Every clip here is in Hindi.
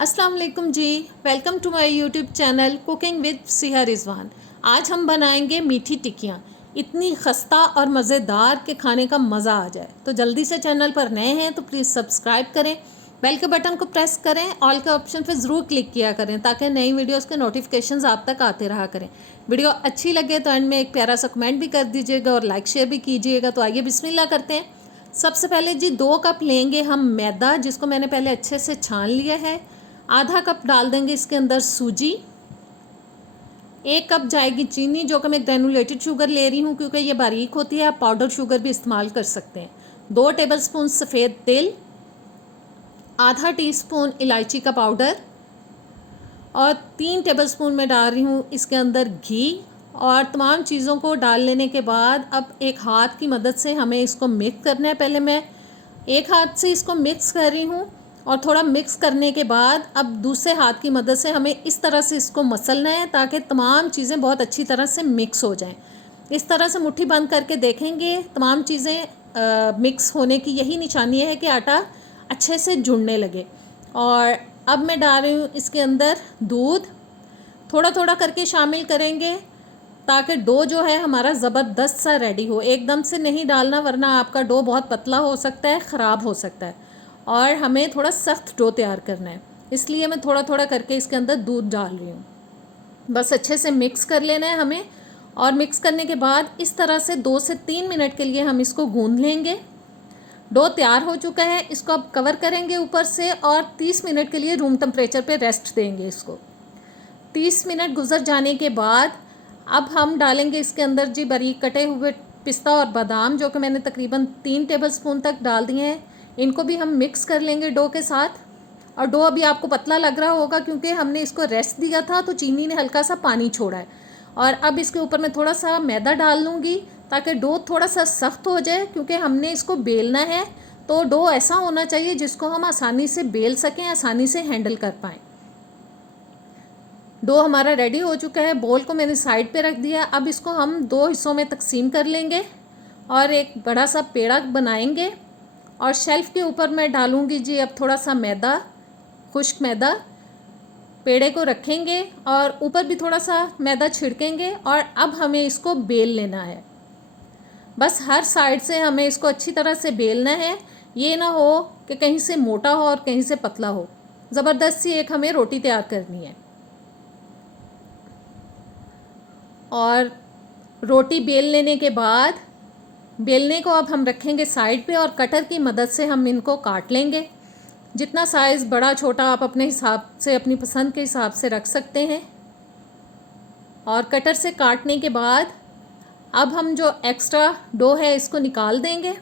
अस्सलाम वालेकुम जी। Welcome to my YouTube channel cooking with Siha Rizwan. आज हम बनाएंगे मीठी टिक्कियाँ। इतनी खस्ता और मज़ेदार के खाने का मज़ा आ जाए। तो जल्दी से चैनल पर नए हैं तो प्लीज़ सब्सक्राइब करें, बेल के बटन को प्रेस करें, ऑल के ऑप्शन पर ज़रूर क्लिक किया करें ताकि नई वीडियोज़ के नोटिफिकेशंस आप तक आते रहा करें। वीडियो अच्छी लगे तो एंड में एक प्यारा सा कमेंट भी कर दीजिएगा और लाइक शेयर भी कीजिएगा। तो आइए बिस्मिल्लाह करते हैं। सबसे पहले जी 2 कप लेंगे हम मैदा, जिसको मैंने पहले अच्छे से छान लिया है। आधा कप डाल देंगे इसके अंदर सूजी। 1 कप जाएगी चीनी, जो कि मैं ग्रेनुलेटेड शुगर ले रही हूँ क्योंकि ये बारीक होती है। आप पाउडर शुगर भी इस्तेमाल कर सकते हैं। 2 टेबलस्पून सफ़ेद तिल, आधा टीस्पून इलायची का पाउडर और 3 टेबलस्पून मैं डाल रही हूँ इसके अंदर घी। और तमाम चीज़ों को डाल लेने के बाद अब एक हाथ की मदद से हमें इसको मिक्स करना है। पहले मैं एक हाथ से इसको मिक्स कर रही हूँ और थोड़ा मिक्स करने के बाद अब दूसरे हाथ की मदद से हमें इस तरह से इसको मसलना है ताकि तमाम चीज़ें बहुत अच्छी तरह से मिक्स हो जाएं। इस तरह से मुट्ठी बंद करके देखेंगे तमाम चीज़ें मिक्स होने की यही निशानी है कि आटा अच्छे से जुड़ने लगे। और अब मैं डाल रही हूँ इसके अंदर दूध। थोड़ा थोड़ा करके शामिल करेंगे ताकि डो जो है हमारा ज़बरदस्त सा रेडी हो। एकदम से नहीं डालना वरना आपका डो बहुत पतला हो सकता है, ख़राब हो सकता है और हमें थोड़ा सख्त डो तैयार करना है। इसलिए मैं थोड़ा थोड़ा करके इसके अंदर दूध डाल रही हूँ। बस अच्छे से मिक्स कर लेना है हमें। और मिक्स करने के बाद इस तरह से 2 से 3 मिनट के लिए हम इसको गूंद लेंगे। डो तैयार हो चुका है। इसको अब कवर करेंगे ऊपर से और 30 मिनट के लिए रूम टेम्परेचर पे रेस्ट देंगे इसको। 30 मिनट गुजर जाने के बाद अब हम डालेंगे इसके अंदर जी बारीक कटे हुए पिस्ता और बादाम, जो कि मैंने तकरीबन 3 टेबलस्पून तक डाल दिए हैं। इनको भी हम मिक्स कर लेंगे डो के साथ। और डो अभी आपको पतला लग रहा होगा क्योंकि हमने इसको रेस्ट दिया था तो चीनी ने हल्का सा पानी छोड़ा है। और अब इसके ऊपर मैं थोड़ा सा मैदा डाल लूँगी ताकि डो थोड़ा सा सख्त हो जाए, क्योंकि हमने इसको बेलना है। तो डो ऐसा होना चाहिए जिसको हम आसानी से बेल सकें, आसानी से हैंडल कर पाएँ। डो हमारा रेडी हो चुका है। बोल को मैंने साइड पे रख दिया। अब इसको हम 2 हिस्सों में तकसीम कर लेंगे और एक बड़ा सा पेड़ा बनाएंगे। और शेल्फ़ के ऊपर मैं डालूँगी जी अब थोड़ा सा मैदा, खुश्क मैदा। पेड़े को रखेंगे और ऊपर भी थोड़ा सा मैदा छिड़केंगे और अब हमें इसको बेल लेना है। बस हर साइड से हमें इसको अच्छी तरह से बेलना है। ये ना हो कि कहीं से मोटा हो और कहीं से पतला हो। ज़बरदस्त सी एक हमें रोटी तैयार करनी है। और रोटी बेल लेने के बाद बेलने को अब हम रखेंगे साइड पे और कटर की मदद से हम इनको काट लेंगे। जितना साइज़ बड़ा छोटा आप अपने हिसाब से, अपनी पसंद के हिसाब से रख सकते हैं। और कटर से काटने के बाद अब हम जो एक्स्ट्रा डो है इसको निकाल देंगे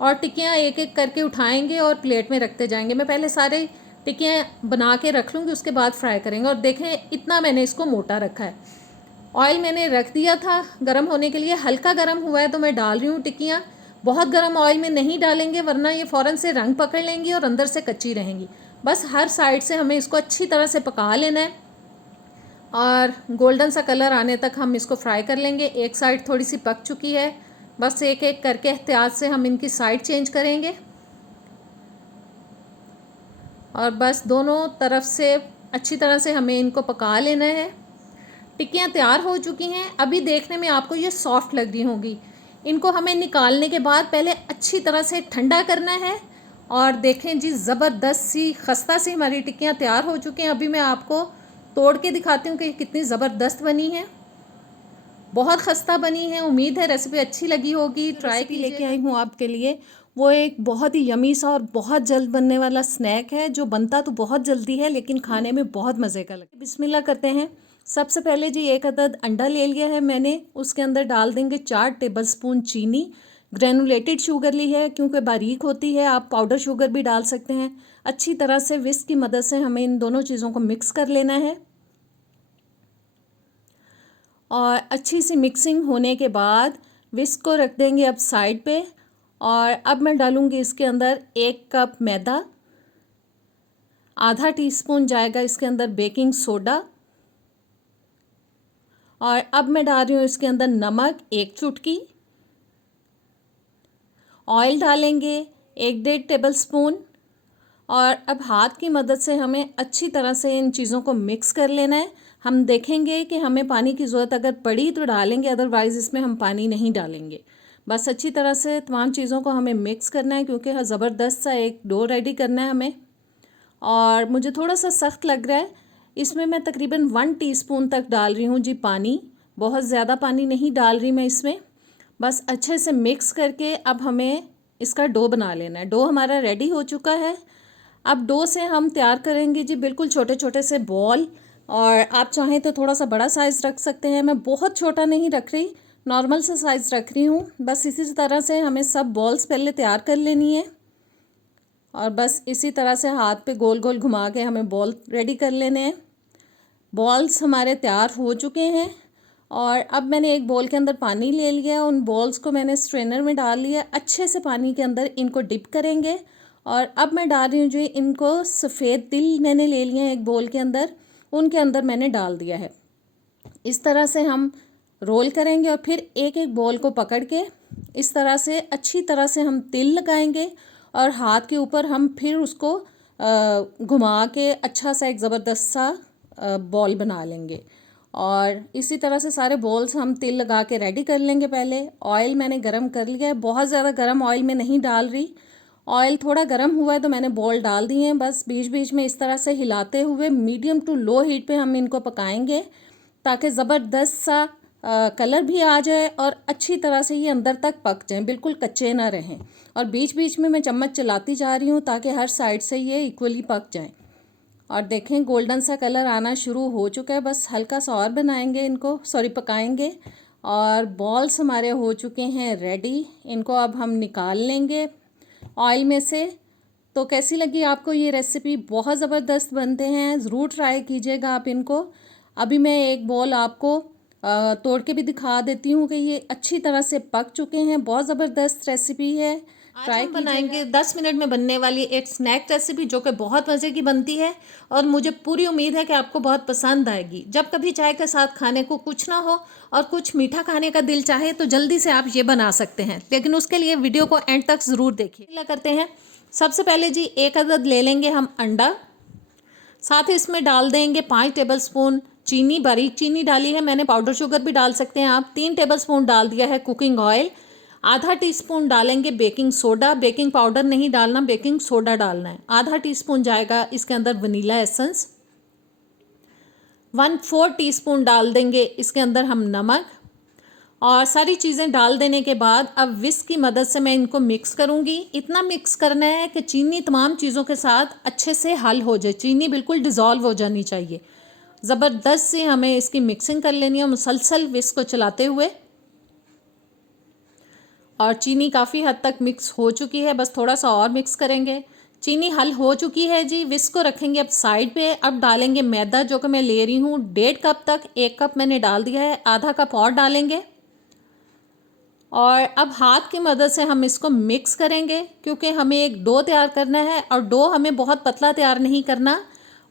और टिक्कियाँ एक एक करके उठाएंगे और प्लेट में रखते जाएंगे। मैं पहले सारे टिक्कियाँ बना के रख लूँगी, उसके बाद फ्राई करेंगे। और देखें इतना मैंने इसको मोटा रखा है। ऑयल मैंने रख दिया था गरम होने के लिए। हल्का गरम हुआ है तो मैं डाल रही हूँ टिक्कियाँ। बहुत गरम ऑयल में नहीं डालेंगे वरना ये फ़ौरन से रंग पकड़ लेंगी और अंदर से कच्ची रहेंगी। बस हर साइड से हमें इसको अच्छी तरह से पका लेना है और गोल्डन सा कलर आने तक हम इसको फ्राई कर लेंगे। एक साइड थोड़ी सी पक चुकी है। बस एक एक करके एहतियात से हम इनकी साइड चेंज करेंगे और बस दोनों तरफ से अच्छी तरह से हमें इनको पका लेना है। टिक्कियाँ तैयार हो चुकी हैं। अभी देखने में आपको ये सॉफ्ट लग रही होंगी। इनको हमें निकालने के बाद पहले अच्छी तरह से ठंडा करना है। और देखें जी ज़बरदस्त सी खस्ता सी हमारी टिक्कियाँ तैयार हो चुकी हैं। अभी मैं आपको तोड़ के दिखाती हूँ कि कितनी ज़बरदस्त बनी है। बहुत खस्ता बनी है। उम्मीद है रेसिपी अच्छी लगी होगी। ट्राई की लेके आई हूँ आपके लिए। वो एक बहुत ही यमी सा और बहुत जल्द बनने वाला स्नैक है, जो बनता तो बहुत जल्दी है लेकिन खाने में बहुत मज़े का लगता है। बिस्मिल्लाह करते हैं। सबसे पहले जी 1 अदद अंडा ले लिया है मैंने। उसके अंदर डाल देंगे 4 टेबलस्पून चीनी। ग्रेनुलेटेड शुगर ली है क्योंकि बारीक होती है, आप पाउडर शुगर भी डाल सकते हैं। अच्छी तरह से विस्क की मदद से हमें इन दोनों चीज़ों को मिक्स कर लेना है। और अच्छी सी मिक्सिंग होने के बाद विस्क को रख देंगे अब साइड पे। और अब मैं डालूँगी इसके अंदर 1 कप मैदा। आधा टीस्पून जाएगा इसके अंदर बेकिंग सोडा। और अब मैं डाल रही हूँ इसके अंदर नमक 1 चुटकी। ऑयल डालेंगे 1 डेढ़ टेबल स्पून। और अब हाथ की मदद से हमें अच्छी तरह से इन चीज़ों को मिक्स कर लेना है। हम देखेंगे कि हमें पानी की ज़रूरत अगर पड़ी तो डालेंगे, अदरवाइज़ इसमें हम पानी नहीं डालेंगे। बस अच्छी तरह से तमाम चीज़ों को हमें मिक्स करना है, क्योंकि ज़बरदस्त सा एक डो रेडी करना है हमें। और मुझे थोड़ा सा सख्त लग रहा है, इसमें मैं तकरीबन 1 टीस्पून तक डाल रही हूँ जी पानी। बहुत ज़्यादा पानी नहीं डाल रही मैं इसमें। बस अच्छे से मिक्स करके अब हमें इसका डो बना लेना है। डो हमारा रेडी हो चुका है। अब डो से हम तैयार करेंगे जी बिल्कुल छोटे छोटे से बॉल, और आप चाहें तो थोड़ा सा बड़ा साइज़ रख सकते हैं। मैं बहुत छोटा नहीं रख रही, नॉर्मल सा साइज़ रख रही हूँ। बस इसी तरह से हमें सब बॉल्स पहले तैयार कर लेनी है, और बस इसी तरह से हाथ पे गोल गोल घुमा के हमें बॉल रेडी कर लेने हैं। बॉल्स हमारे तैयार हो चुके हैं, और अब मैंने एक बॉल के अंदर पानी ले लिया। उन बॉल्स को मैंने स्ट्रेनर में डाल लिया। अच्छे से पानी के अंदर इनको डिप करेंगे, और अब मैं डाल रही हूँ जी इनको सफ़ेद तिल मैंने ले लिए हैं एक बॉल के अंदर, उनके अंदर मैंने डाल दिया है। इस तरह से हम रोल करेंगे, और फिर एक एक बॉल को पकड़ के इस तरह से अच्छी तरह से हम तिल लगाएंगे, और हाथ के ऊपर हम फिर उसको घुमा के अच्छा सा एक ज़बरदस्त सा बॉल बना लेंगे। और इसी तरह से सारे बॉल्स हम तिल लगा के रेडी कर लेंगे। पहले ऑयल मैंने गरम कर लिया है, बहुत ज़्यादा गरम ऑयल में नहीं डाल रही। ऑयल थोड़ा गरम हुआ है तो मैंने बॉल डाल दिए हैं। बस बीच बीच में इस तरह से हिलाते हुए मीडियम टू लो हीट पे हम इनको पकाएंगे, ताकि ज़बरदस्त सा कलर भी आ जाए और अच्छी तरह से ये अंदर तक पक जाएं, बिल्कुल कच्चे ना रहें। और बीच बीच में मैं चम्मच चलाती जा रही हूँ ताकि हर साइड से ये इक्वली पक जाएं। और देखें गोल्डन सा कलर आना शुरू हो चुका है। बस हल्का सा और बनाएंगे इनको, पकाएंगे। और बॉल्स हमारे हो चुके हैं रेडी। इनको अब हम निकाल लेंगे ऑयल में से। तो कैसी लगी आपको ये रेसिपी? बहुत ज़बरदस्त बनते हैं, ज़रूर ट्राई कीजिएगा आप इनको। अभी मैं एक बॉल आपको तोड़ के भी दिखा देती हूँ कि ये अच्छी तरह से पक चुके हैं। बहुत ज़बरदस्त रेसिपी है, ट्राई हम बनाएंगे 10 मिनट में बनने वाली एक स्नैक रेसिपी जो कि बहुत मज़े की बनती है, और मुझे पूरी उम्मीद है कि आपको बहुत पसंद आएगी। जब कभी चाय के साथ खाने को कुछ ना हो और कुछ मीठा खाने का दिल चाहे तो जल्दी से आप ये बना सकते हैं, लेकिन उसके लिए वीडियो को एंड तक ज़रूर देखिए। क्या करते हैं, सबसे पहले जी 1 अदद ले लेंगे हम अंडा। साथ ही इसमें डाल देंगे 5 टेबलस्पून चीनी, बारीक चीनी डाली है मैंने, पाउडर शुगर भी डाल सकते हैं आप। 3 टेबलस्पून डाल दिया है कुकिंग ऑयल। आधा टीस्पून डालेंगे बेकिंग सोडा, बेकिंग पाउडर नहीं डालना, बेकिंग सोडा डालना है। आधा टीस्पून जाएगा इसके अंदर वनीला एसेंस। 1/4 टीस्पून डाल देंगे इसके अंदर हम नमक। और सारी चीज़ें डाल देने के बाद अब विस्क की मदद से मैं इनको मिक्स करूँगी। इतना मिक्स करना है कि चीनी तमाम चीज़ों के साथ अच्छे से हल हो जाए, चीनी बिल्कुल डिज़ोल्व हो जानी चाहिए। ज़बरदस्त से हमें इसकी मिक्सिंग कर लेनी है मुसलसल विस्क को चलाते हुए। और चीनी काफ़ी हद तक मिक्स हो चुकी है, बस थोड़ा सा और मिक्स करेंगे। चीनी हल हो चुकी है जी, विस्क को रखेंगे अब साइड पे। अब डालेंगे मैदा जो कि मैं ले रही हूँ 1.5 कप तक, 1 कप मैंने डाल दिया है, आधा कप और डालेंगे। और अब हाथ की मदद से हम इसको मिक्स करेंगे, क्योंकि हमें एक डो तैयार करना है, और डो हमें बहुत पतला तैयार नहीं करना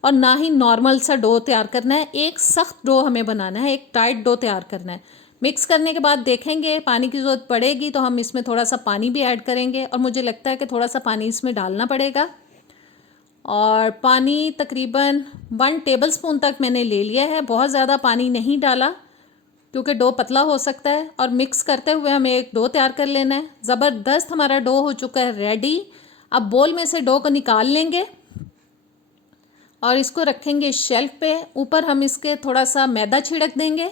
और ना ही नॉर्मल सा डो तैयार करना है। एक सख्त डो हमें बनाना है, एक टाइट डो तैयार करना है। मिक्स करने के बाद देखेंगे पानी की ज़रूरत पड़ेगी तो हम इसमें थोड़ा सा पानी भी ऐड करेंगे, और मुझे लगता है कि थोड़ा सा पानी इसमें डालना पड़ेगा। और पानी तकरीबन 1 टेबलस्पून तक मैंने ले लिया है, बहुत ज़्यादा पानी नहीं डाला क्योंकि डो पतला हो सकता है। और मिक्स करते हुए हमें एक डो तैयार कर लेना है। ज़बरदस्त हमारा डो हो चुका है रेडी। अब बोल में से डो को निकाल लेंगे और इसको रखेंगे शेल्फ पे। ऊपर हम इसके थोड़ा सा मैदा छिड़क देंगे,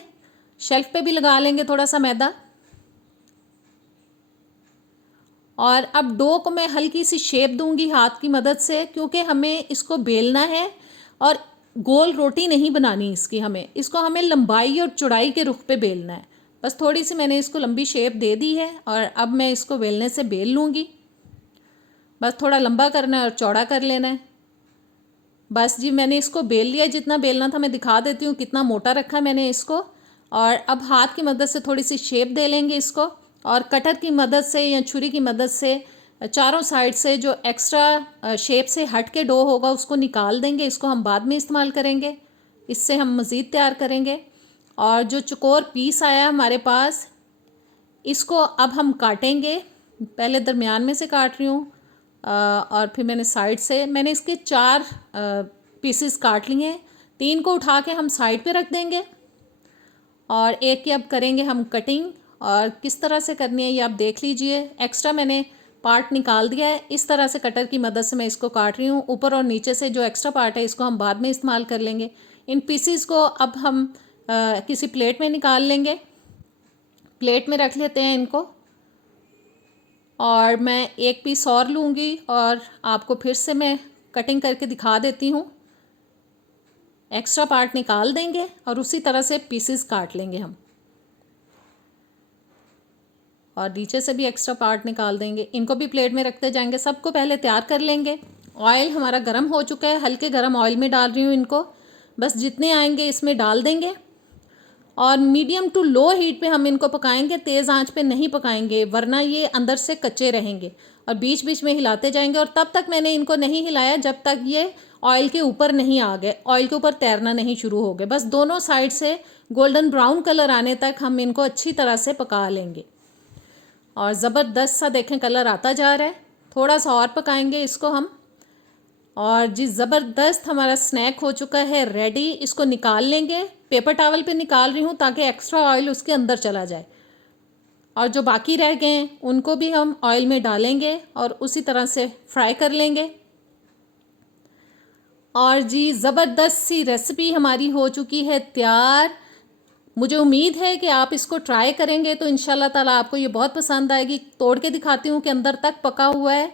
शेल्फ पे भी लगा लेंगे थोड़ा सा मैदा। और अब डो को मैं हल्की सी शेप दूंगी हाथ की मदद से, क्योंकि हमें इसको बेलना है और गोल रोटी नहीं बनानी इसकी। इसको हमें लंबाई और चौड़ाई के रुख पे बेलना है। बस थोड़ी सी मैंने इसको लंबी शेप दे दी है, और अब मैं इसको बेलने से बेल लूँगी। बस थोड़ा लंबा करना है और चौड़ा कर लेना है। बस जी मैंने इसको बेल लिया, जितना बेलना था। मैं दिखा देती हूँ कितना मोटा रखा मैंने इसको। और अब हाथ की मदद से थोड़ी सी शेप दे लेंगे इसको, और कटर की मदद से या छुरी की मदद से चारों साइड से जो एक्स्ट्रा शेप से हट के डो होगा उसको निकाल देंगे। इसको हम बाद में इस्तेमाल करेंगे, इससे हम मज़ीद तैयार करेंगे। और जो चौकोर पीस आया हमारे पास, इसको अब हम काटेंगे। पहले दरमियान में से काट रही हूँ, और फिर मैंने साइड से मैंने इसके 4 पीसेस काट लिए हैं। 3 को उठा के हम साइड पे रख देंगे और एक की अब करेंगे हम कटिंग। और किस तरह से करनी है ये आप देख लीजिए। एक्स्ट्रा मैंने पार्ट निकाल दिया है। इस तरह से कटर की मदद से मैं इसको काट रही हूँ। ऊपर और नीचे से जो एक्स्ट्रा पार्ट है इसको हम बाद में इस्तेमाल कर लेंगे। इन पीसीस को अब हम किसी प्लेट में निकाल लेंगे। प्लेट में रख लेते हैं इनको। और मैं एक पीस और लूँगी और आपको फिर से मैं कटिंग करके दिखा देती हूँ। एक्स्ट्रा पार्ट निकाल देंगे और उसी तरह से पीसेस काट लेंगे हम। और नीचे से भी एक्स्ट्रा पार्ट निकाल देंगे। इनको भी प्लेट में रखते जाएंगे। सबको पहले तैयार कर लेंगे। ऑयल हमारा गर्म हो चुका है। हल्के गर्म ऑयल में डाल रही हूँ इनको। बस जितने आएंगे इसमें डाल देंगे और मीडियम टू लो हीट पे हम इनको पकाएंगे। तेज़ आंच पे नहीं पकाएंगे वरना ये अंदर से कच्चे रहेंगे। और बीच बीच में हिलाते जाएंगे। और तब तक मैंने इनको नहीं हिलाया जब तक ये ऑयल के ऊपर नहीं आ गए, ऑयल के ऊपर तैरना नहीं शुरू हो गए। बस दोनों साइड से गोल्डन ब्राउन कलर आने तक हम इनको अच्छी तरह से पका लेंगे। और ज़बरदस्त सा देखें कलर आता जा रहा है। थोड़ा सा और पकाएंगे इसको हम। और जी ज़बरदस्त हमारा स्नैक हो चुका है रेडी। इसको निकाल लेंगे। पेपर टॉवल पे निकाल रही हूँ ताकि एक्स्ट्रा ऑयल उसके अंदर चला जाए। और जो बाकी रह गए हैं उनको भी हम ऑयल में डालेंगे और उसी तरह से फ्राई कर लेंगे। और जी ज़बरदस्त सी रेसिपी हमारी हो चुकी है तैयार। मुझे उम्मीद है कि आप इसको ट्राई करेंगे तो इंशाल्लाह ताला आपको ये बहुत पसंद आएगी। तोड़ के दिखाती हूँ कि अंदर तक पका हुआ है।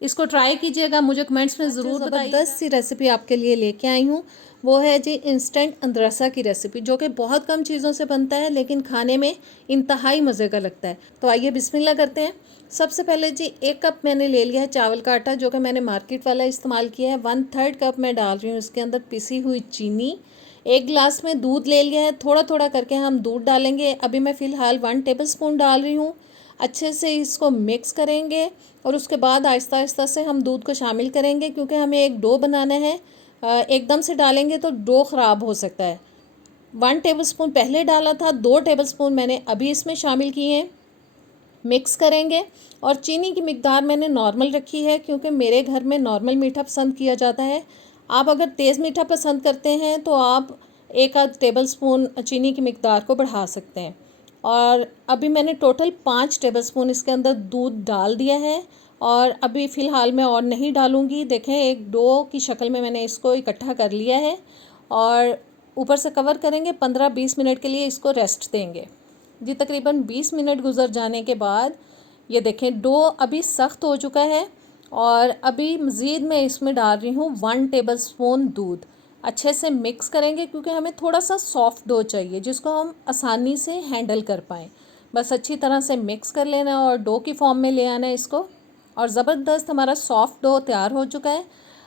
इसको ट्राई कीजिएगा, मुझे कमेंट्स में ज़रूर बताइए। ज़बरदस्त सी रेसिपी आपके लिए लेके आई हूँ। वो है जी इंस्टेंट अंदरसा की रेसिपी, जो कि बहुत कम चीज़ों से बनता है लेकिन खाने में इंतहाई मज़े का लगता है। तो आइए बिस्मिल्लाह करते हैं। सबसे पहले जी 1 कप मैंने ले लिया है चावल का आटा, जो कि मैंने मार्केट वाला इस्तेमाल किया है। 1/3 कप मैं डाल रही हूँ इसके अंदर पिसी हुई चीनी। 1 गिलास में दूध ले लिया है। थोड़ा थोड़ा करके हम दूध डालेंगे। अभी मैं फ़िलहाल 1 टेबलस्पून डाल रही हूँ। अच्छे से इसको मिक्स करेंगे और उसके बाद आहिस्ता आहिस्ता से हम दूध को शामिल करेंगे, क्योंकि हमें एक डो बनाना है। एकदम से डालेंगे तो डो ख़राब हो सकता है। 1 टेबलस्पून पहले डाला था, 2 टेबलस्पून मैंने अभी इसमें शामिल किए हैं। मिक्स करेंगे। और चीनी की मिकदार मैंने नॉर्मल रखी है, क्योंकि मेरे घर में नॉर्मल मीठा पसंद किया जाता है। आप अगर तेज़ मीठा पसंद करते हैं तो आप 1 आध टेबलस्पून चीनी की मिकदार को बढ़ा सकते हैं। और अभी मैंने टोटल 5 टेबलस्पून इसके अंदर दूध डाल दिया है। और अभी फ़िलहाल मैं और नहीं डालूँगी। देखें एक डो की शक्ल में मैंने इसको इकट्ठा कर लिया है। और ऊपर से कवर करेंगे, 15-20 मिनट के लिए इसको रेस्ट देंगे। जी तकरीबन 20 मिनट गुज़र जाने के बाद ये देखें डो अभी सख्त हो चुका है। और अभी मज़ीद मैं इसमें डाल रही हूँ 1 टेबलस्पून दूध। अच्छे से मिक्स करेंगे, क्योंकि हमें थोड़ा सा सॉफ्ट डो चाहिए जिसको हम आसानी से हैंडल कर पाएँ। बस अच्छी तरह से मिक्स कर लेना और डो की फॉर्म में ले आना है इसको। और ज़बरदस्त हमारा सॉफ्ट डो तैयार हो चुका है।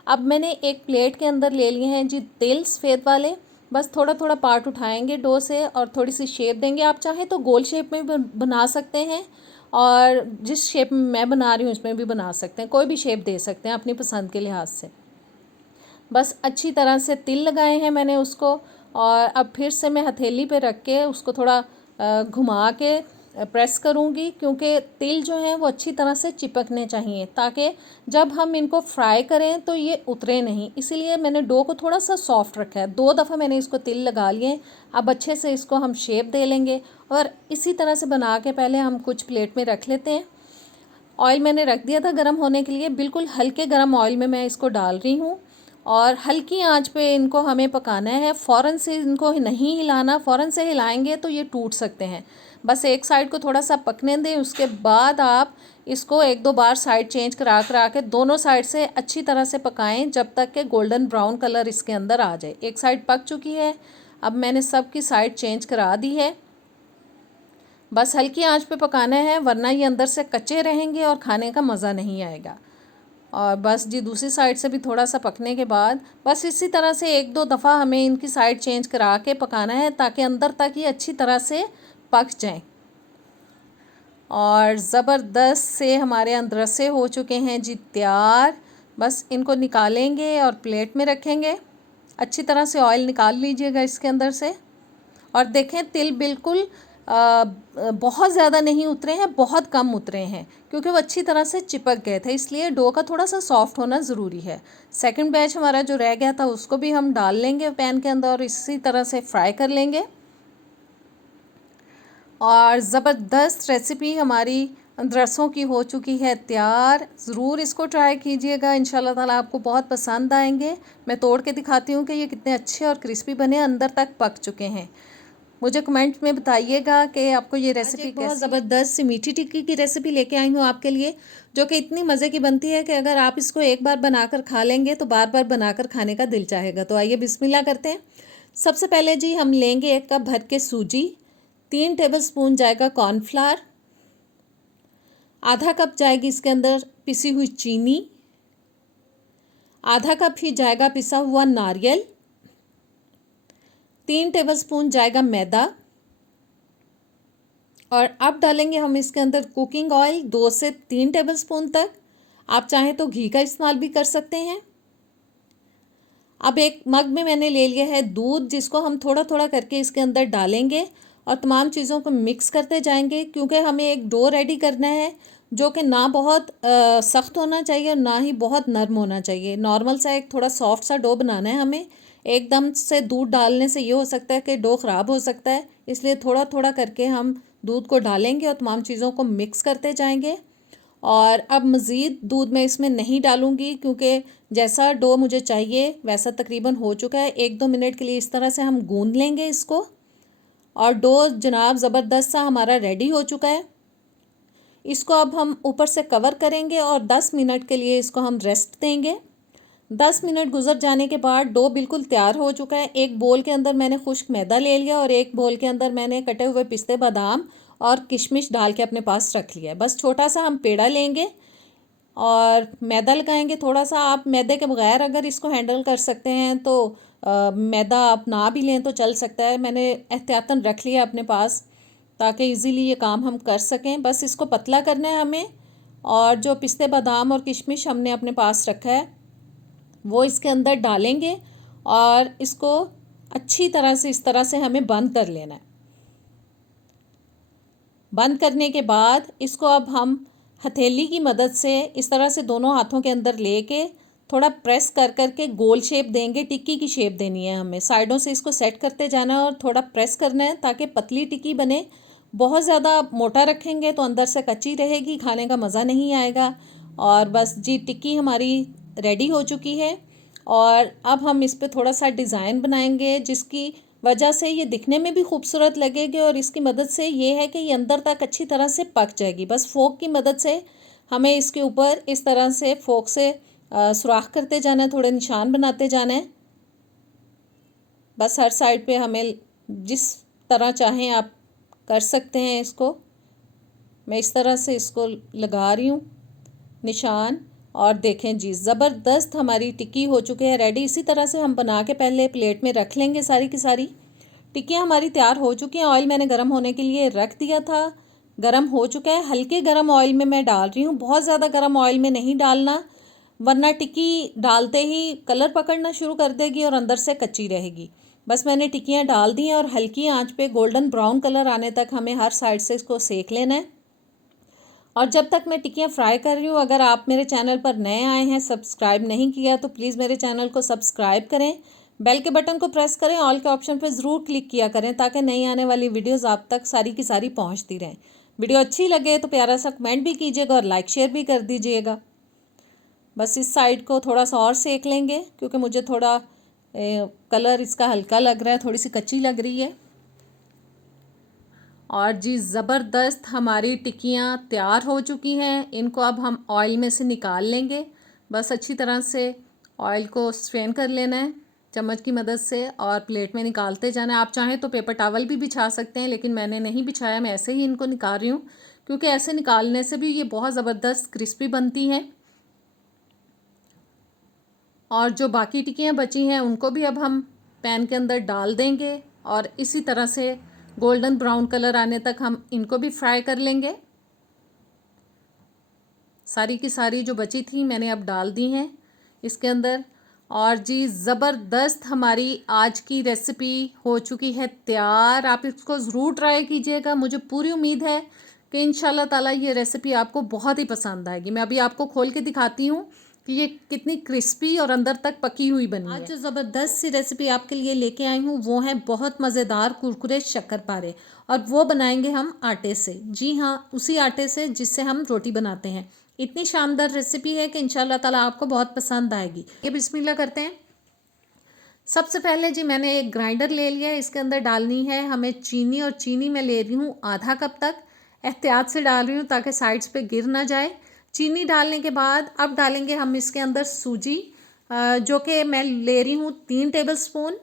अब मैंने एक प्लेट के अंदर ले लिए हैं जी तिल सफ़ेद वाले। बस थोड़ा थोड़ा पार्ट उठाएंगे डो से और थोड़ी सी शेप देंगे। आप चाहें तो गोल शेप में भी बना सकते हैं और जिस शेप में मैं बना रही हूँ उसमें भी बना सकते हैं। कोई भी शेप दे सकते हैं अपनी पसंद के लिहाज से। बस अच्छी तरह से तिल लगाए हैं मैंने उसको। और अब फिर से मैं हथेली पे रख के उसको थोड़ा घुमा के प्रेस करूँगी, क्योंकि तिल जो हैं वो अच्छी तरह से चिपकने चाहिए, ताकि जब हम इनको फ्राई करें तो ये उतरे नहीं। इसीलिए मैंने डो को थोड़ा सा सॉफ्ट रखा है। 2 दफ़ा मैंने इसको तिल लगा लिए। अब अच्छे से इसको हम शेप दे लेंगे और इसी तरह से बना के पहले हम कुछ प्लेट में रख लेते हैं। ऑयल मैंने रख दिया था गर्म होने के लिए। बिल्कुल हल्के गर्म ऑयल में मैं इसको डाल रही हूँ और हल्की आंच पे इनको हमें पकाना है। फ़ौरन से इनको नहीं हिलाना, फ़ौरन से हिलाएंगे तो ये टूट सकते हैं। बस एक साइड को थोड़ा सा पकने दें, उसके बाद आप इसको 1-2 बार साइड चेंज करा करा के दोनों साइड से अच्छी तरह से पकाएं जब तक कि गोल्डन ब्राउन कलर इसके अंदर आ जाए। एक साइड पक चुकी है। अब मैंने सब की साइड चेंज करा दी है। बस हल्की आंच पे पकाना है, वरना ये अंदर से कच्चे रहेंगे और खाने का मज़ा नहीं आएगा। और बस जी दूसरी साइड से भी थोड़ा सा पकने के बाद बस इसी तरह से 1-2 दफ़ा हमें इनकी साइड चेंज करा के पकाना है, ताकि अंदर तक ये अच्छी तरह से पक जाएं। और ज़बरदस्त से हमारे अंदरसे हो चुके हैं जी तैयार। बस इनको निकालेंगे और प्लेट में रखेंगे। अच्छी तरह से ऑयल निकाल लीजिएगा इसके अंदर से। और देखें तिल बिल्कुल बहुत ज़्यादा नहीं उतरे हैं, बहुत कम उतरे हैं, क्योंकि वो अच्छी तरह से चिपक गए थे, इसलिए डो का थोड़ा सा सॉफ्ट होना ज़रूरी है। सेकंड बैच हमारा जो रह गया था उसको भी हम डाल लेंगे पैन के अंदर और इसी तरह से फ्राई कर लेंगे। और ज़बरदस्त रेसिपी हमारी अदरसों की हो चुकी है तैयार। ज़रूर इसको ट्राई कीजिएगा, इंशाल्लाह ताला आपको बहुत पसंद आएंगे। मैं तोड़ के दिखाती हूँ कि ये कितने अच्छे और क्रिस्पी बने, अंदर तक पक चुके हैं। मुझे कमेंट में बताइएगा कि आपको ये रेसिपी बहुत ज़बरदस्त सी मीठी टिक्की की रेसिपी लेके आई हूँ आपके लिए, जो कि इतनी मज़े की बनती है कि अगर आप इसको एक बार बनाकर खा लेंगे तो बार बार बनाकर खाने का दिल चाहेगा। तो आइए बिस्मिल्लाह करते हैं। सबसे पहले जी हम लेंगे 1 कप भर के सूजी, 3 टेबलस्पून जाएगा कॉर्नफ्लावर, आधा कप जाएगी इसके अंदर पिसी हुई चीनी, आधा कप ही जाएगा पिसा हुआ नारियल, 3 टेबलस्पून जाएगा मैदा, और अब डालेंगे हम इसके अंदर कुकिंग ऑयल 2 से 3 टेबलस्पून तक। आप चाहें तो घी का इस्तेमाल भी कर सकते हैं। अब एक मग में मैंने ले लिया है दूध, जिसको हम थोड़ा थोड़ा करके इसके अंदर डालेंगे और तमाम चीज़ों को मिक्स करते जाएंगे, क्योंकि हमें एक डो रेडी करना है जो कि ना बहुत सख्त होना चाहिए और ना ही बहुत नरम होना चाहिए। नॉर्मल सा एक थोड़ा सॉफ्ट सा डो बनाना है हमें। एकदम से दूध डालने से ये हो सकता है कि डो ख़राब हो सकता है, इसलिए थोड़ा थोड़ा करके हम दूध को डालेंगे और तमाम चीज़ों को मिक्स करते जाएंगे। और अब मज़ीद दूध मैं इसमें नहीं डालूँगी, क्योंकि जैसा डो मुझे चाहिए वैसा तकरीबन हो चुका है। 1-2 मिनट के लिए इस तरह से हम गूंद लेंगे इसको, और डो जनाब ज़बरदस्त सा हमारा रेडी हो चुका है। इसको अब हम ऊपर से कवर करेंगे और 10 मिनट के लिए इसको हम रेस्ट देंगे। 10 मिनट गुजर जाने के बाद डो बिल्कुल तैयार हो चुका है। एक बोल के अंदर मैंने खुश्क मैदा ले लिया और एक बोल के अंदर मैंने कटे हुए पिस्ते, बादाम और किशमिश डाल के अपने पास रख लिया है। बस छोटा सा हम पेड़ा लेंगे और मैदा लगाएंगे थोड़ा सा। आप मैदे के बगैर अगर इसको हैंडल कर सकते हैं तो मैदा आप ना भी लें तो चल सकता है। मैंने एहतियातन रख लिया अपने पास ताकि इजीली ये काम हम कर सकें। बस इसको पतला करना है हमें, और जो पिस्ते, बादाम और किशमिश हमने अपने पास रखा है वो इसके अंदर डालेंगे और इसको अच्छी तरह से इस तरह से हमें बंद कर लेना है। बंद करने के बाद इसको अब हम हथेली की मदद से इस तरह से दोनों हाथों के अंदर लेके थोड़ा प्रेस कर करके गोल शेप देंगे। टिक्की की शेप देनी है हमें। साइडों से इसको सेट करते जाना है और थोड़ा प्रेस करना है ताकि पतली टिक्की बने। बहुत ज़्यादा मोटा रखेंगे तो अंदर से कच्ची रहेगी, खाने का मज़ा नहीं आएगा। और बस जी, टिक्की हमारी रेडी हो चुकी है। और अब हम इस पर थोड़ा सा डिज़ाइन बनाएंगे, जिसकी वजह से ये दिखने में भी खूबसूरत लगेगी और इसकी मदद से ये है कि ये अंदर तक अच्छी तरह से पक जाएगी। बस फोक की मदद से हमें इसके ऊपर इस तरह से फोक से सुराख करते जाना है, थोड़े निशान बनाते जाना है। बस हर साइड पे हमें जिस तरह चाहें आप कर सकते हैं इसको। मैं इस तरह से इसको लगा रही हूँ निशान। और देखें जी, ज़बरदस्त हमारी टिक्की हो चुकी है रेडी। इसी तरह से हम बना के पहले प्लेट में रख लेंगे। सारी की सारी टिक्कियाँ हमारी तैयार हो चुकी हैं। ऑयल मैंने गर्म होने के लिए रख दिया था, गर्म हो चुका है। हल्के गर्म ऑयल में मैं डाल रही हूँ, बहुत ज़्यादा गर्म ऑयल में नहीं डालना, वरना टिक्की डालते ही कलर पकड़ना शुरू कर देगी और अंदर से कच्ची रहेगी। बस मैंने टिक्कियाँ डाल दी हैं और हल्की आंच पे गोल्डन ब्राउन कलर आने तक हमें हर साइड से इसको सेक लेना है। और जब तक मैं टिक्कियाँ फ्राई कर रही हूँ, अगर आप मेरे चैनल पर नए आए हैं, सब्सक्राइब नहीं किया तो प्लीज़ मेरे चैनल को सब्सक्राइब करें, बेल के बटन को प्रेस करें, ऑल के ऑप्शन पर ज़रूर क्लिक किया करें ताकि नई आने वाली वीडियोज़ आप तक सारी की सारी पहुँचती रहें। वीडियो अच्छी लगे तो प्यारा सा कमेंट भी कीजिएगा और लाइक शेयर भी कर दीजिएगा। बस इस साइड को थोड़ा सा और सेक लेंगे, क्योंकि मुझे थोड़ा कलर इसका हल्का लग रहा है, थोड़ी सी कच्ची लग रही है। और जी, ज़बरदस्त हमारी टिक्कियाँ तैयार हो चुकी हैं। इनको अब हम ऑयल में से निकाल लेंगे। बस अच्छी तरह से ऑयल को स्ट्रेन कर लेना है चम्मच की मदद से और प्लेट में निकालते जाना है। आप चाहें तो पेपर टॉवल भी बिछा सकते हैं, लेकिन मैंने नहीं बिछाया, मैं ऐसे ही इनको निकाल रही हूँ, क्योंकि ऐसे निकालने से भी ये बहुत ज़बरदस्त क्रिस्पी बनती हैं। और जो बाकी टिक्कियाँ बची हैं उनको भी अब हम पैन के अंदर डाल देंगे और इसी तरह से गोल्डन ब्राउन कलर आने तक हम इनको भी फ्राई कर लेंगे। सारी की सारी जो बची थी मैंने अब डाल दी हैं इसके अंदर। और जी ज़बरदस्त हमारी आज की रेसिपी हो चुकी है तैयार। आप इसको ज़रूर ट्राई कीजिएगा। मुझे पूरी उम्मीद है कि इंशाल्लाह ताला ये रेसिपी आपको बहुत ही पसंद आएगी। मैं अभी आपको खोल के दिखाती हूँ कि ये कितनी क्रिस्पी और अंदर तक पकी हुई बनी है। आज जो ज़बरदस्त सी रेसिपी आपके लिए लेके आई हूँ वो है बहुत मज़ेदार कुरकुरे शक्करपारे, और वो बनाएंगे हम आटे से। जी हाँ, उसी आटे से जिससे हम रोटी बनाते हैं। इतनी शानदार रेसिपी है कि इंशाल्लाह ताला आपको बहुत पसंद आएगी। ये बिस्मिल्लाह करते हैं। सबसे पहले जी मैंने एक ग्राइंडर ले लिया है। इसके अंदर डालनी है हमें चीनी, और चीनी मैं ले रही हूँ आधा कप तक। एहतियात से डाल रही हूँ ताकि साइड्स पे गिर ना जाए। चीनी डालने के बाद अब डालेंगे हम इसके अंदर सूजी, जो कि मैं ले रही हूँ 3 टेबल स्पून।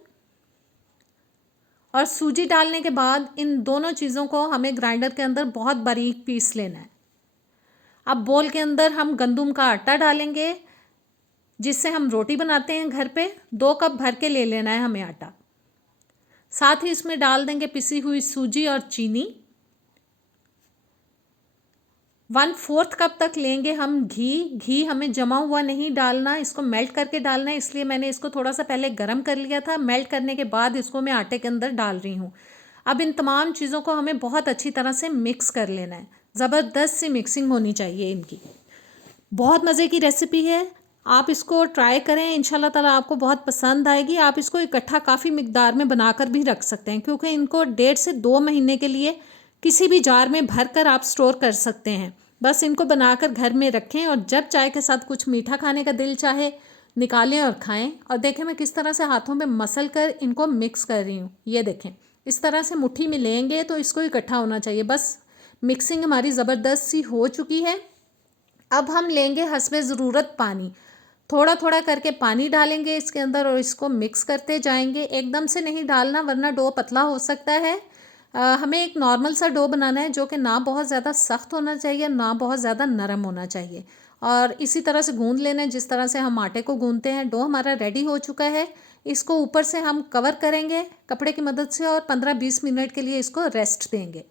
और सूजी डालने के बाद इन दोनों चीज़ों को हमें ग्राइंडर के अंदर बहुत बारीक पीस लेना है। अब बोल के अंदर हम गंदम का आटा डालेंगे जिससे हम रोटी बनाते हैं घर पे। 2 कप भर के ले लेना है हमें आटा। साथ ही इसमें डाल देंगे पिसी हुई सूजी और चीनी। 1/4 कप तक लेंगे हम घी। घी हमें जमा हुआ नहीं डालना, इसको मेल्ट करके डालना है, इसलिए मैंने इसको थोड़ा सा पहले गर्म कर लिया था। मेल्ट करने के बाद इसको मैं आटे के अंदर डाल रही हूँ। अब इन तमाम चीज़ों को हमें बहुत अच्छी तरह से मिक्स कर लेना है। ज़बरदस्त सी मिक्सिंग होनी चाहिए इनकी। बहुत मज़े की रेसिपी है, आप इसको ट्राई करें, इंशाल्लाह ताला आपको बहुत पसंद आएगी। आप इसको इकट्ठा काफ़ी मिकदार में बनाकर भी रख सकते हैं, क्योंकि इनको 1.5 से 2 महीने के लिए किसी भी जार में भर कर आप स्टोर कर सकते हैं। बस इनको बनाकर घर में रखें और जब चाय के साथ कुछ मीठा खाने का दिल चाहे निकालें और खाएं। और देखें मैं किस तरह से हाथों में मसल कर इनको मिक्स कर रही हूँ। ये देखें इस तरह से मुट्ठी में लेंगे तो इसको इकट्ठा होना चाहिए। बस मिक्सिंग हमारी ज़बरदस्त सी हो चुकी है। अब हम लेंगे हस्बे ज़रूरत पानी। थोड़ा थोड़ा करके पानी डालेंगे इसके अंदर और इसको मिक्स करते जाएंगे। एकदम से नहीं डालना वरना डो पतला हो सकता है। हमें एक नॉर्मल सा डो बनाना है जो कि ना बहुत ज़्यादा सख्त होना चाहिए ना बहुत ज़्यादा नरम होना चाहिए। और इसी तरह से गूंद लेना है जिस तरह से हम आटे को गूंदते हैं। डो हमारा रेडी हो चुका है। इसको ऊपर से हम कवर करेंगे कपड़े की मदद से और 15-20 मिनट के लिए इसको रेस्ट देंगे।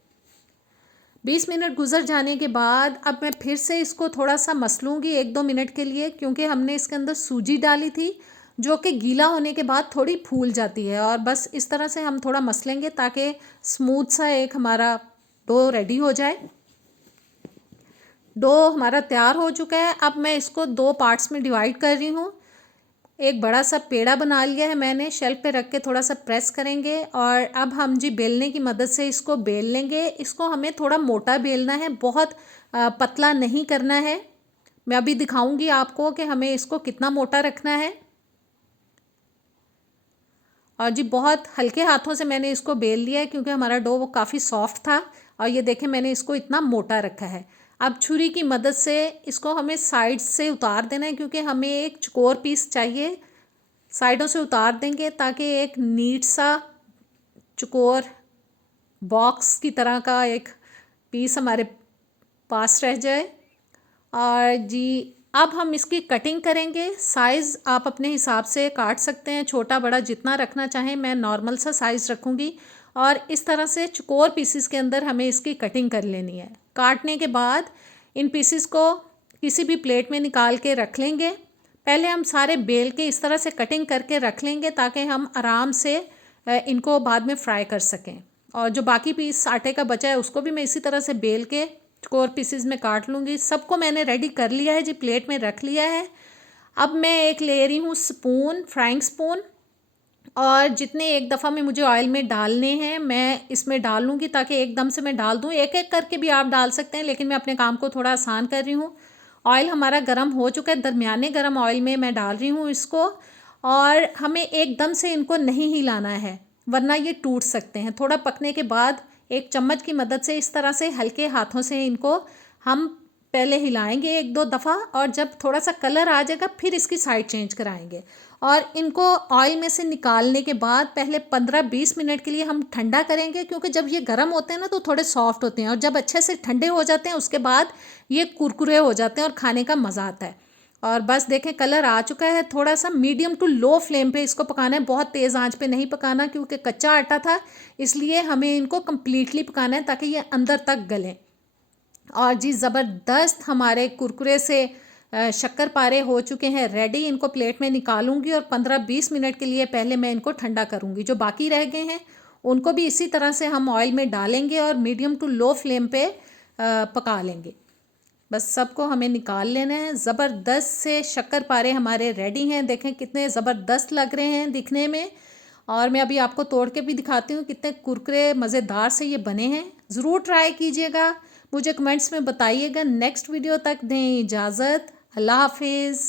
20 मिनट गुजर जाने के बाद अब मैं फिर से इसको थोड़ा सा मसलूँगी 1-2 मिनट के लिए, क्योंकि हमने इसके अंदर सूजी डाली थी जो कि गीला होने के बाद थोड़ी फूल जाती है। और बस इस तरह से हम थोड़ा मसलेंगे ताकि स्मूथ सा एक हमारा डो रेडी हो जाए। डो हमारा तैयार हो चुका है। अब मैं इसको 2 पार्ट्स में डिवाइड कर रही हूँ। एक बड़ा सा पेड़ा बना लिया है मैंने, शेल्फ पे रख के थोड़ा सा प्रेस करेंगे और अब हम जी बेलने की मदद से इसको बेल लेंगे। इसको हमें थोड़ा मोटा बेलना है, बहुत पतला नहीं करना है। मैं अभी दिखाऊंगी आपको कि हमें इसको कितना मोटा रखना है। और जी बहुत हल्के हाथों से मैंने इसको बेल लिया है क्योंकि हमारा डो वो काफ़ी सॉफ्ट था। और ये देखें मैंने इसको इतना मोटा रखा है। अब छुरी की मदद से इसको हमें साइड से उतार देना है, क्योंकि हमें एक चौकोर पीस चाहिए। साइडों से उतार देंगे ताकि एक नीट सा चौकोर बॉक्स की तरह का एक पीस हमारे पास रह जाए। और जी अब हम इसकी कटिंग करेंगे। साइज़ आप अपने हिसाब से काट सकते हैं, छोटा बड़ा जितना रखना चाहें। मैं नॉर्मल सा साइज़ रखूँगी और इस तरह से चौकोर पीसेस के अंदर हमें इसकी कटिंग कर लेनी है। काटने के बाद इन पीसेस को किसी भी प्लेट में निकाल के रख लेंगे। पहले हम सारे बेल के इस तरह से कटिंग करके रख लेंगे ताकि हम आराम से इनको बाद में फ्राई कर सकें। और जो बाकी पीस आटे का बचा है उसको भी मैं इसी तरह से बेल के चौकोर पीसेस में काट लूँगी। सबको मैंने रेडी कर लिया है जी, प्लेट में रख लिया है। अब मैं एक ले रही हूँ स्पून, फ्राइंग स्पून, और जितने एक दफ़ा में मुझे ऑयल में डालने हैं मैं इसमें डाल लूँगी ताकि एकदम से मैं डाल दूँ। एक एक करके भी आप डाल सकते हैं, लेकिन मैं अपने काम को थोड़ा आसान कर रही हूँ। ऑयल हमारा गर्म हो चुका है, दरमियाने गर्म ऑयल में मैं डाल रही हूँ इसको। और हमें एकदम से इनको नहीं हिलाना है वरना ये टूट सकते हैं। थोड़ा पकने के बाद एक चम्मच की मदद से इस तरह से हल्के हाथों से इनको हम पहले हिलाएंगे 1-2 दफ़ा, और जब थोड़ा सा कलर आ जाएगा फिर इसकी साइड चेंज कराएंगे। और इनको ऑयल में से निकालने के बाद पहले 15-20 मिनट के लिए हम ठंडा करेंगे, क्योंकि जब ये गर्म होते हैं ना तो थोड़े सॉफ्ट होते हैं, और जब अच्छे से ठंडे हो जाते हैं उसके बाद ये कुरकुरे हो जाते हैं और खाने का मज़ा आता है। और बस देखें कलर आ चुका है। थोड़ा सा मीडियम टू लो फ्लेम पे इसको पकाना है, बहुत तेज़ आंच पे नहीं पकाना, क्योंकि कच्चा आटा था इसलिए हमें इनको कम्प्लीटली पकाना है ताकि ये अंदर तक गलें। और जी ज़बरदस्त हमारे कुरकुरे से शक्कर पारे हो चुके हैं रेडी। इनको प्लेट में निकालूंगी और 15-20 मिनट के लिए पहले मैं इनको ठंडा करूंगी। जो बाकी रह गए हैं उनको भी इसी तरह से हम ऑयल में डालेंगे और मीडियम टू लो फ्लेम पे पका लेंगे। बस सबको हमें निकाल लेना है। ज़बरदस्त से शक्कर पारे हमारे रेडी हैं। देखें कितने ज़बरदस्त लग रहे हैं दिखने में। और मैं अभी आपको तोड़ के भी दिखाती हूँ कितने कुरकुरे मज़ेदार से ये बने हैं। ज़रूर ट्राई कीजिएगा, मुझे कमेंट्स में बताइएगा। नेक्स्ट वीडियो तक दें इजाज़त। अल्लाह हाफिज़।